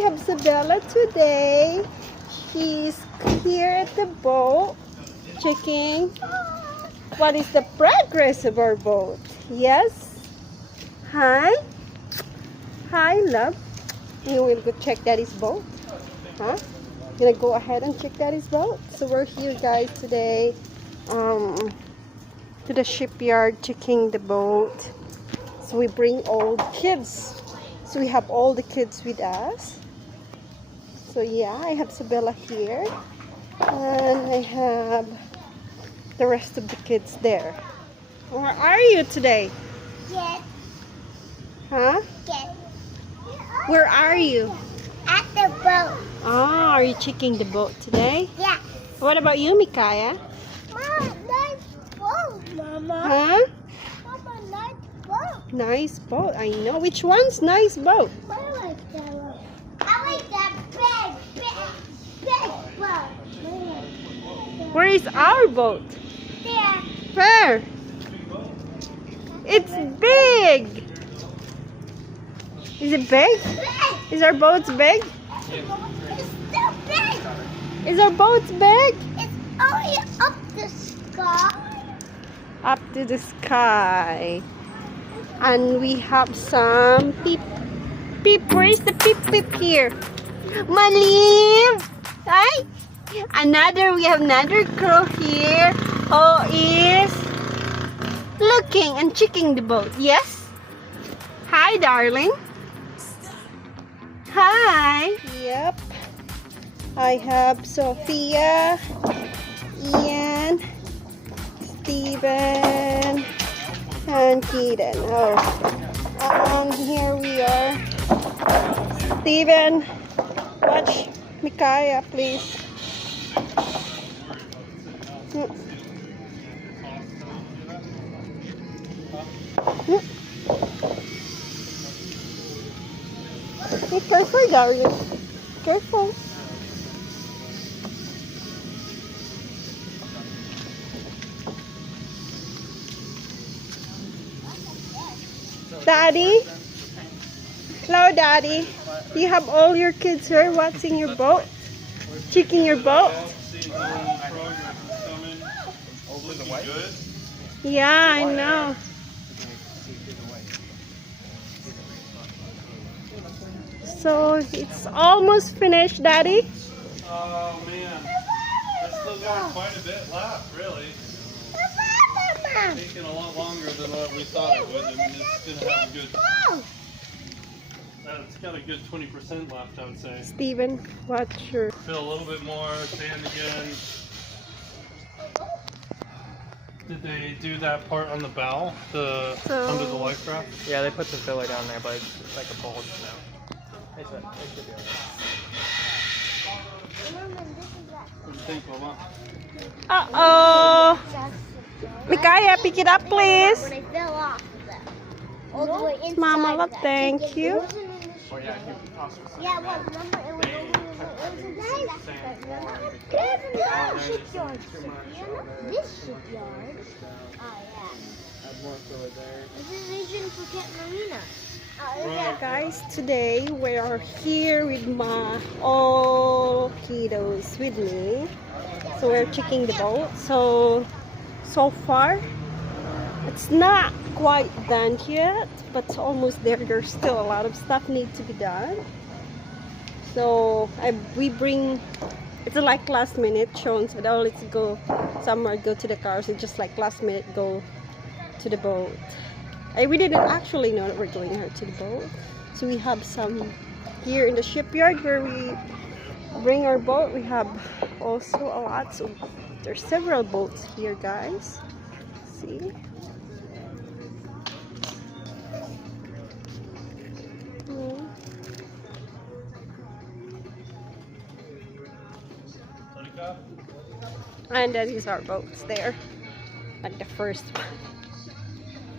we have Sabella today. She's here at the boat, checking what is the progress of our boat. Yes? Hi? Hi, love. You will go check Daddy's boat. Huh? Gonna go ahead and check Daddy's boat. So we're here, guys, today to the shipyard checking the boat. So we bring all the kids. So we have all the kids with us. So yeah, I have Sabella here. And I have the rest of the kids there. Where are you today? Yes. Huh? Yes. Where are you? At the boat. Oh, are you checking the boat today? Yeah. What about you, Mikaya? Mama, nice boat, Mama. Huh? Mama, nice boat. Nice boat, I know. Which one's nice boat? I like that one. I like that big boat. Where is our boat? There. Where? It's big. Is it big? Big. Is our boat big? It's still big. Is our boat big? It's only up the sky. Up to the sky. And we have some peep. Peep, where is the peep peep here? Maliv! Hi! We have another crew here who is looking and checking the boat. Yes? Hi, darling. Hi. Yep. I have Sophia, Ian, Steven, and Keaton. Oh, here we are. Steven, watch Mikaya, please. Be careful, Darius. Careful. Daddy? Hello, Daddy. Do you have all your kids here watching your boat? Checking your boat? Yeah, I know. So it's almost finished, Daddy. Oh man, there's still got quite a bit left, really. It's taking a lot longer than what we thought it would. I mean, it's gonna have a good. It's got a good 20% left, I would say. Steven, what's your... Fill a little bit more, sand again. Did they do that part on the bow, under the life raft? Yeah, they put the filler down there, but it's like a bulge now. It should be alright. What do you think, Mama? Uh-oh. Mikaya, pick it up, please. When I fell off all the way inside. Mama, love, thank you. Oh yeah, I can possibly. Yeah, well, remember it was this shipyard. This shipyard. Oh yeah. Add more filler there. This is Asian Phuket Marina. Guys, today we are here with my all kiddos with me. So we're checking the boat. So far, it's not quite done yet, but it's almost there. There's still a lot of stuff need to be done. So we bring, it's like last minute. Sean said, oh, let's go somewhere, go to the car. So just like last minute, go to the boat. We didn't actually know that we're going here to the boat. So we have some here in the shipyard where we bring our boat. We have also a lot. So there's several boats here, guys. See? And that is our boats there. At the first one.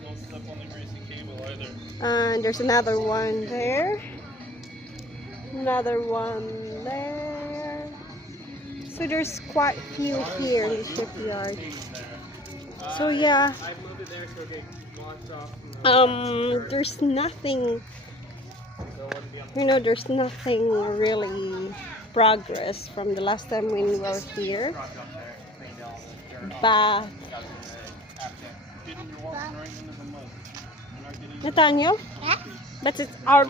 Don't step on the greasy cable either. And there's another one there. Another one there. So there's quite a few here in the shipyard. So yeah. I moved it there so they blocked off. There's nothing You know, there's nothing really progress from the last time when we were here. But Getting your walking right into the mud. You're not getting Nathaniel, Yeah? but it's our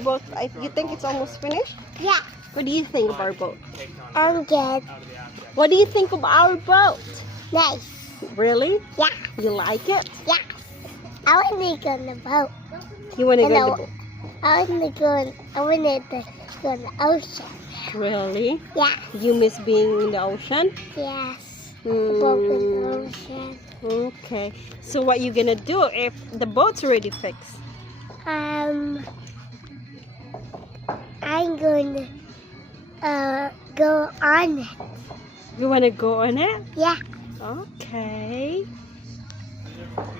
boat. You think it's almost finished? Yeah. What do you think of our boat? I'm good. What do you think of our boat? Nice. Really? Yeah. You like it? Yeah. I want to go on the boat. You want to go Hello. on the boat? I want to go on the ocean. Really? Yeah. You miss being in the ocean? Yes. The boat in the Mm, ocean. okay. So what you gonna do if the boat's already fixed? I'm going to go on it. You wanna go on it? Yeah. Okay.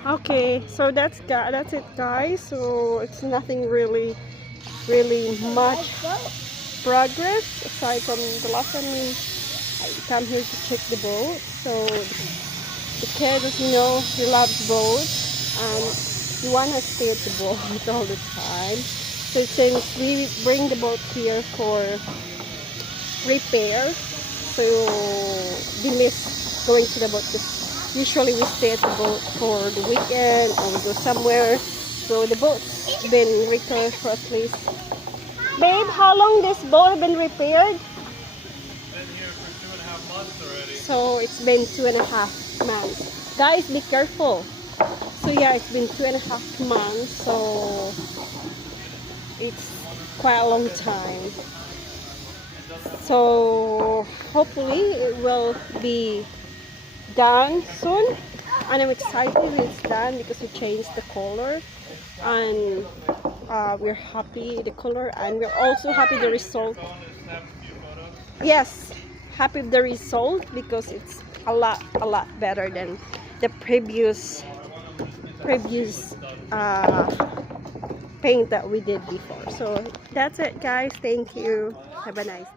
Okay. So that's it, guys. So it's nothing really much progress aside from the last time I come here to check the boat. So the kid, as you know, he loves boats and he wanna stay at the boat all the time. So since we bring the boat here for repair, so they miss going to the boat because usually we stay at the boat for the weekend or we go somewhere. So the boat's been repaired for at least. Babe, how long this boat have been repaired? been here for 2.5 months already. So it's been 2.5 months. Guys, be careful. So yeah, it's been 2.5 months. So it's quite a long time. So hopefully it will be done soon. And I'm excited when it's done because we changed the color. And we're happy the color, and we're also happy the result. Yes, happy with the result because it's a lot better than the previous paint that we did before. So that's it, guys. Thank you. Have a nice day.